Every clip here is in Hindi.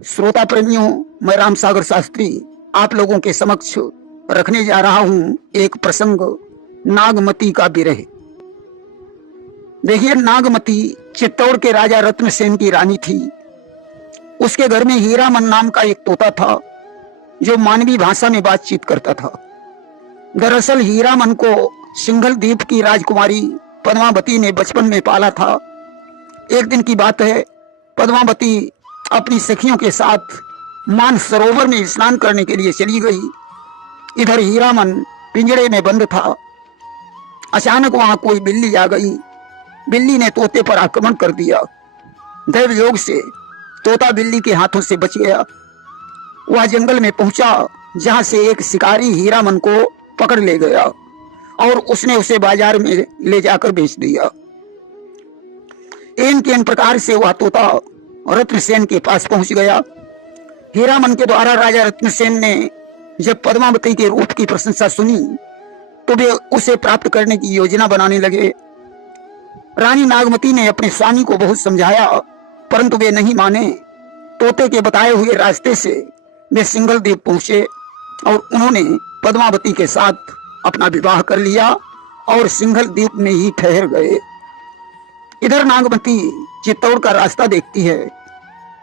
श्रोता प्रेमियों, मैं राम सागर शास्त्री आप लोगों के समक्ष रखने जा रहा हूं एक प्रसंग, नागमती का विरह। देखिए, नागमती चित्तौड़ के राजा रत्नसेन की रानी थी। उसके घर में हीरामन नाम का एक तोता था जो मानवी भाषा में बातचीत करता था। दरअसल हीरामन को सिंघल द्वीप की राजकुमारी पद्मावती ने बचपन में पाला था। एक दिन की बात है, पद्मावती अपनी सखियों के साथ मान सरोवर में स्नान करने के लिए चली गई। इधर हीरामन पिंजड़े में बंद था। अचानक वहां कोई बिल्ली आ गई। बिल्ली ने तोते पर आक्रमण कर दिया। दैव योग से तोता बिल्ली के हाथों से बच गया। वह जंगल में पहुंचा जहां से एक शिकारी हीरामन को पकड़ ले गया और उसने उसे बाजार में ले जाकर बेच दिया। इन के इन प्रकार से वह तोता रत्नसेन के पास पहुंच गया। हीरामन के द्वारा राजा रत्नसेन ने जब पद्मावती के रूप की प्रशंसा सुनी तो वे उसे प्राप्त करने की योजना बनाने लगे। रानी नागमती ने अपने स्वामी को बहुत समझाया, परंतु वे नहीं माने। तोते के बताए हुए रास्ते से वे सिंघल द्वीप पहुंचे और उन्होंने पद्मावती के साथ अपना विवाह कर लिया और सिंघल द्वीप में ही ठहर गए। इधर नागमती चित्तौड़ का रास्ता देखती है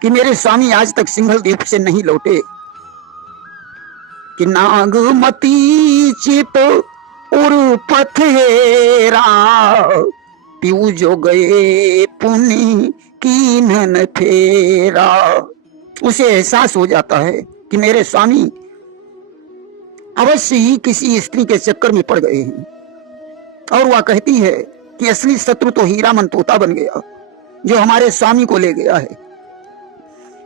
कि मेरे स्वामी आज तक सिंघल द्वीप से नहीं लौटे। कि नागमती चित्तौड़ पथेरा, पीऊ जो गए पुनि कीन्हन फेरा। उसे एहसास हो जाता है कि मेरे स्वामी अवश्य ही किसी स्त्री के चक्कर में पड़ गए हैं। और वह कहती है कि असली शत्रु तो हीरामन तोता बन गया जो हमारे स्वामी को ले गया है।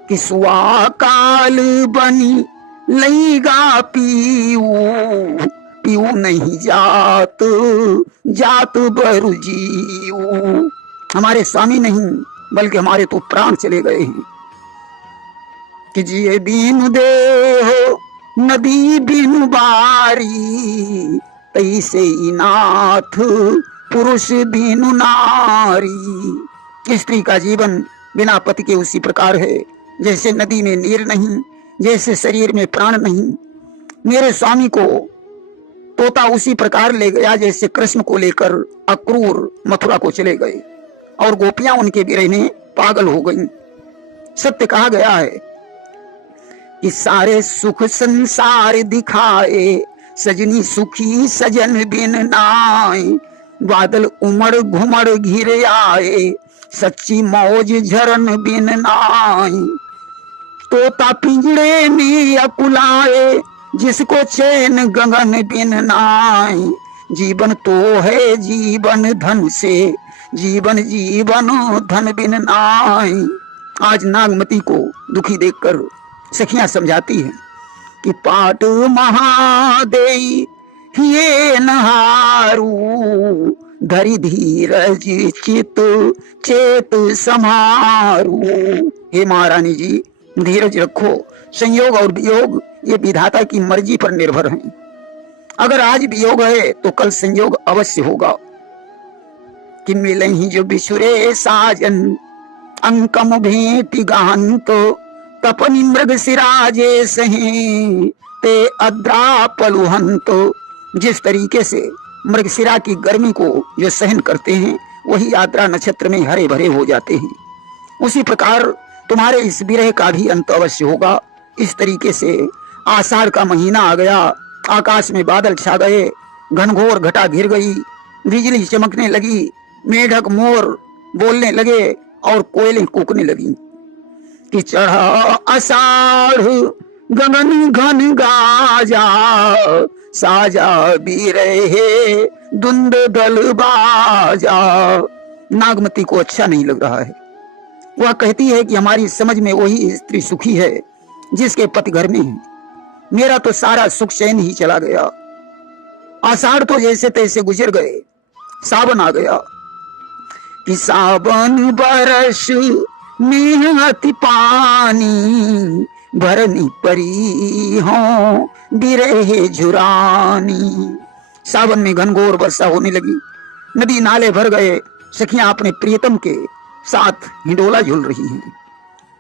कि सुआ काल बनी लईगा पीऊ, पीऊ नहीं जात जात बरु जीऊ। हमारे स्वामी नहीं बल्कि हमारे तो प्राण चले गए हैं। कि जिए बीनु देहो नदी बिनु बारी, तैसे ही नाथ पुरुष बिनु नारी। स्त्री का जीवन बिना पति के उसी प्रकार है जैसे नदी में नीर नहीं, जैसे शरीर में प्राण नहीं। मेरे स्वामी को तोता उसी प्रकार ले गया जैसे कृष्ण को लेकर अक्रूर मथुरा को चले गए और गोपियां उनके विरह में पागल हो गईं। सत्य कहा गया है कि सारे सुख संसार दिखाए, सजनी सुखी सजन बिन नाय। बादल उमड़ घुमड़ घिर आए, सच्ची मौज झरन बिन नाय। तोता पिंजड़े में अकुलाए, जिसको चैन गगन बिन नाय। जीवन तो है जीवन धन से, जीवन जीवन धन बिन नाय। आज नागमती को दुखी देखकर सखियां समझाती हैं कि पाट महादेई हिये नहारू, धरि धीरज चित चेत समारू। हे महारानी जी, धीरज रखो। संयोग और वियोग ये विधाता की मर्जी पर निर्भर है। अगर आज वियोग है तो कल संयोग अवश्य होगा। कि मिले ही जो बिछुरे साजन, अंकम भेंट गान तो तपनी मृग सिराजे सहे, ते अद्रा पलुहन। तो जिस तरीके से मृगशिरा की गर्मी को जो सहन करते हैं वही आद्रा नक्षत्र में हरे भरे हो जाते हैं, उसी प्रकार तुम्हारे इस विरह का भी अंत अवश्य होगा। इस तरीके से आषाढ़ का महीना आ गया, आकाश में बादल छा गए, घनघोर घटा घिर गई, बिजली चमकने लगी, मेढक मोर बोलने लगे और कोयलें कूकने लगी। कि चढ़ा आषाढ़ गगन घन गाजा, साजा बिरहे धुंध दल बाजा। नागमती को अच्छा नहीं लग रहा है। वह कहती है कि हमारी समझ में वही स्त्री सुखी है जिसके पति घर में है। मेरा तो सारा सुख चैन ही चला गया। आषाढ़ तो जैसे तैसे गुजर गए, सावन आ गया। कि सावन बरस में अति पानी, भरनी परी हो बिरहे झुरानी। सावन में घनघोर वर्षा होने लगी, नदी नाले भर गए। सखियां अपने प्रियतम के साथ हिंडोला झूल रही हैं।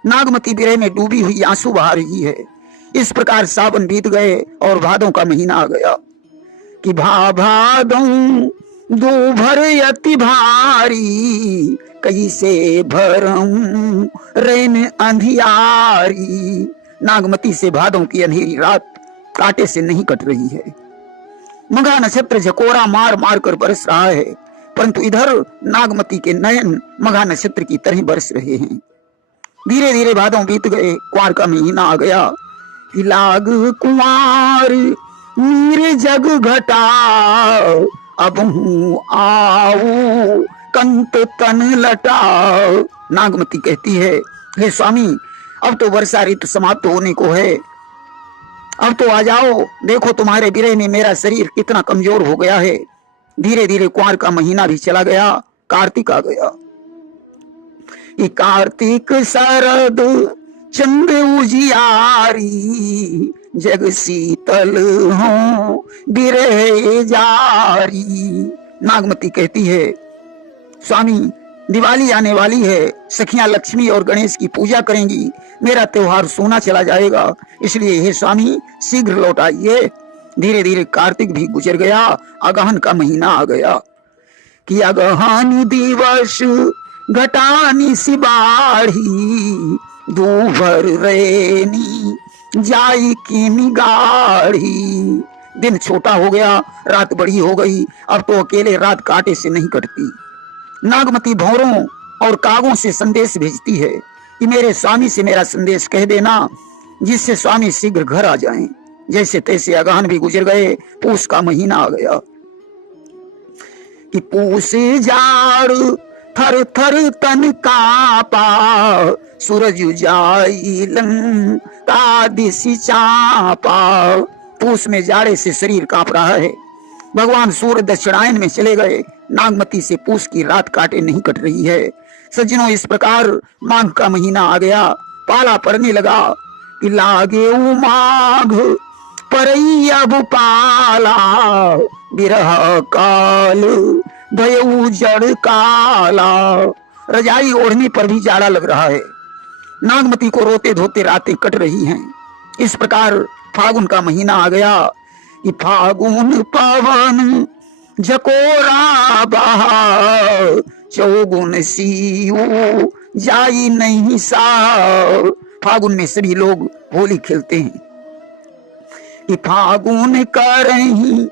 नागमती विरह में डूबी हुई आंसू बहा रही है। इस प्रकार सावन बीत गए और भादों का महीना आ गया कि भादों दो भर अति भारी, कैसे भरम रैन अंधियारी। नागमती से भादों की अंधेरी रात कांटे से नहीं कट रही है। मघा नक्षत्र झकोरा मार मार कर बरस रहा है, परंतु इधर नागमती के नयन मघा नक्षत्र की तरह बरस रहे हैं। धीरे धीरे भादों बीत गए, कुंवार का महीना आ गया कि लाग कुंवार मीर जग घटा, अब हूँ आओ कंत तन लटा। नागमती कहती है, हे स्वामी, अब तो वर्षा ऋतु समाप्त होने को है, अब तो आ जाओ। देखो तुम्हारे विरह में मेरा शरीर कितना कमजोर हो गया है। धीरे धीरे कुंवार का महीना भी चला गया, कार्तिक आ गया। ये कार्तिक शरद चंद उजियारी, जग शीतल हो बिरह जारी। नागमती कहती है, स्वामी दिवाली आने वाली है, सखियां लक्ष्मी और गणेश की पूजा करेंगी, मेरा त्योहार सोना चला जाएगा, इसलिए हे स्वामी शीघ्र लौट आइए। धीरे धीरे कार्तिक भी गुजर गया, अगहन का महीना आ गया कि अगहन दिवस घटानी सिबाढ़ी, दूभर रेनी जाई की निगाढ़ी। दिन छोटा हो गया, रात बड़ी हो गई, अब तो अकेले रात कांटे से नहीं कटती। नागमती भौरों और कागों से संदेश भेजती है कि मेरे स्वामी से मेरा संदेश कह देना, जिससे स्वामी शीघ्र घर आ जाएं। जैसे तैसे अगहन भी गुजर गए, पूस का महीना आ गया कि पूस जाड़ थर थर तन कापा, सूरज जाई लंका दिशि चापा। पूस में जाड़े से शरीर कांप रहा है। भगवान सूर्य दक्षिणायन में चले गए, नागमती से पूस की रात काटे नहीं कट रही है। सज्जनों, इस प्रकार माघ का महीना आ गया, पाला पड़ने लगा कि लागे माघ परई अब पाला, बिरह काल भयऊ जड़ काला। रजाई ओढ़ने पर भी जाड़ा लग रहा है। नागमती को रोते धोते रातें कट रही हैं। इस प्रकार फागुन का महीना आ गया कि फागुन पवन झकोरा बहा, चौगुन सीऊ जाई नहीं सा। फागुन में सभी लोग होली खेलते हैं कि फागुन करही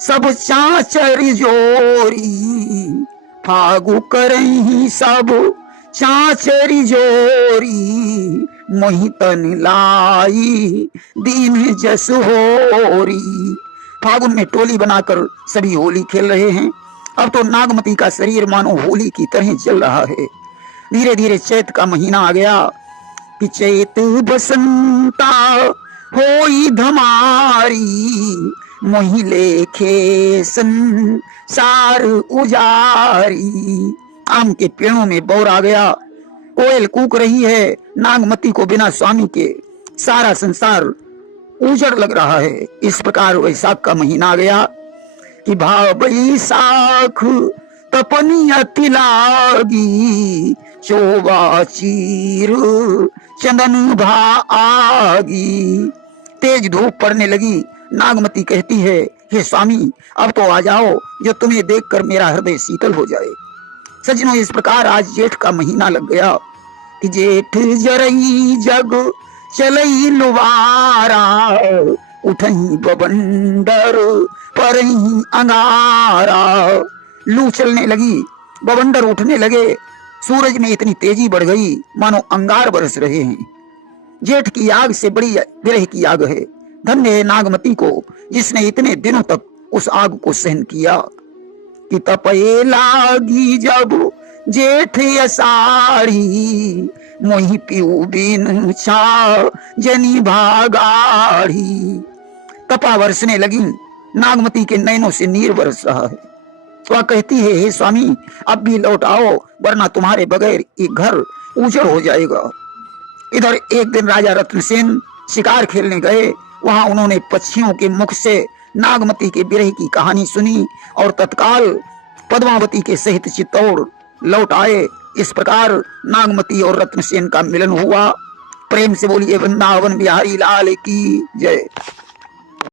सब चाचर जोरी, फागु करही सब चाचर जोरी, मोहितन लाई दीन जस होरी। फागुन में टोली बनाकर सभी होली खेल रहे हैं। अब तो नागमती का शरीर मानो होली की तरह जल रहा है। धीरे धीरे चैत का महीना आ गया कि चैत बसंता होई धमारी, मोहिले खेसन सार उजारी। आम के पेड़ों में बौर आ गया, कोयल कूक रही है। नागमती को बिना स्वामी के सारा संसार उजड़ लग रहा है। इस प्रकार वैशाख का महीना आ गया कि भाव बैसाख तपनी अति लागी, चोबा चीर चंदन भा आगी। तेज धूप पड़ने लगी। नागमती कहती है, हे स्वामी अब तो आ जाओ, जो तुम्हें देखकर मेरा हृदय शीतल हो जाए। सज्जनों, इस प्रकार आज जेठ का महीना लग गया कि जेठ जरई जग चलई लुवारा, उठही बवंडर परही अंगारा। लू चलने लगी, बवंडर उठने लगे, सूरज में इतनी तेजी बढ़ गई मानो अंगार बरस रहे हैं। जेठ की आग से बड़ी विरह की आग है। धन्य है नागमती को, जिसने इतने दिनों तक उस आग को सहन किया कि तपये लागी जब जेठ असाढ़ी, मोहि पीऊ बिन छा जनी भागाढ़ी। तपा बरसने लगी, नागमती के नयनों से नीर बरस रहा है। वह कहती है, हे स्वामी अब भी लौट आओ, वरना तुम्हारे बगैर ये घर उजड़ हो जाएगा। इधर एक दिन राजा रत्नसेन शिकार खेलने गए। वहां उन्होंने पक्षियों के मुख से नागमती के विरह की कहानी सुनी और तत्काल पद्मावती के सहित चित्तौड़ लौट आए। किस प्रकार नागमती और रत्नसेन का मिलन हुआ। प्रेम से बोलिए वृंदावन बिहारी लाल की जय।